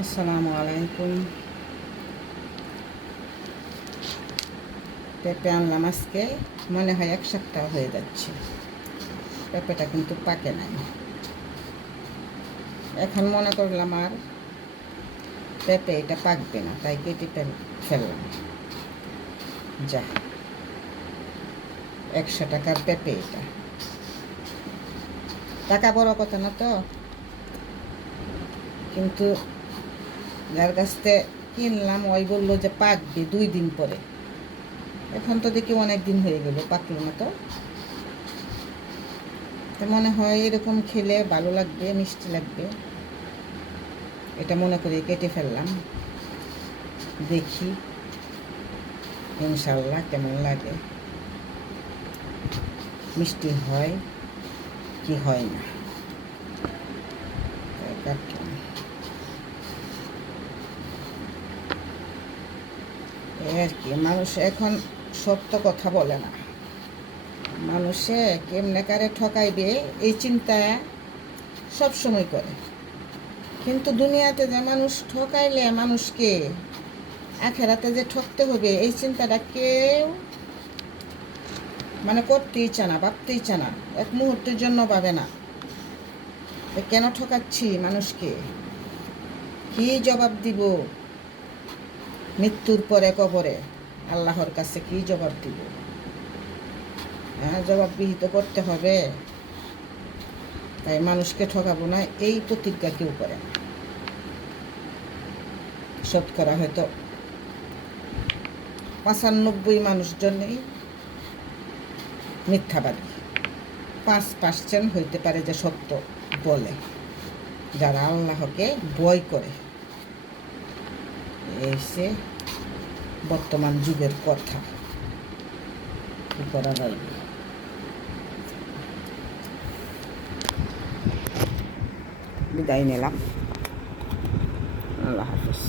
আসসালামু আলাইকুম। পেঁপে আনলাম আজকে, মনে হয় এক সপ্তাহ হয়ে যাচ্ছে। পেঁপেটা কিন্তু পাকে নাই। এখন মনে করলাম আর পেঁপে এটা পাকবে না, তাই কেটে ফেললাম। যা, 100 টাকার পেঁপে, এটা টাকা বড় কথা না তো, কিন্তু যার কাছ থেকে কিনলাম ওই বললো যে পাকবে 2 দিন পরে। এখন তো দেখি অনেক দিন হয়ে গেল, পাকলো না তো। মনে হয় এরকম খেলে ভালো লাগবে, মিষ্টি লাগবে, এটা মনে করে কেটে ফেললাম। দেখি ইনশাল্লাহ কেমন লাগে, মিষ্টি হয় কি হয় না। কাটলাম। আর কি, মানুষ এখন সত্য কথা বলে না, মানুষে কেমনে কারে ঠকাইবে এই চিন্তা সবসময় করে। কিন্তু দুনিয়াতে যে মানুষ ঠকাইলে মানুষকে আখেরাতে যে ঠকতে হবে এই চিন্তাটা কেউ করতেই চায় না, ভাবতেই চায় না, এক মুহূর্তের জন্য ভাবে না। কেন ঠকাচ্ছি মানুষকে, কি জবাব দিব মৃত্যুর পরে কবরে, আল্লাহর কাছে কি জবাব দিব? জবাববিহিত করতে হবে। তাই মানুষকে ঠকাবো না এই প্রতিজ্ঞা কেউ করে না। শতকরা হয়তো 95 মানুষজনই মিথ্যাবাদী, 5% হইতে পারে যে সত্য বলে, যারা আল্লাহকে ভয় করে। এসে বর্তমান যুগের কথা, কি করা যায়। বিদায় নিলাম, আল্লাহ হাফেজ।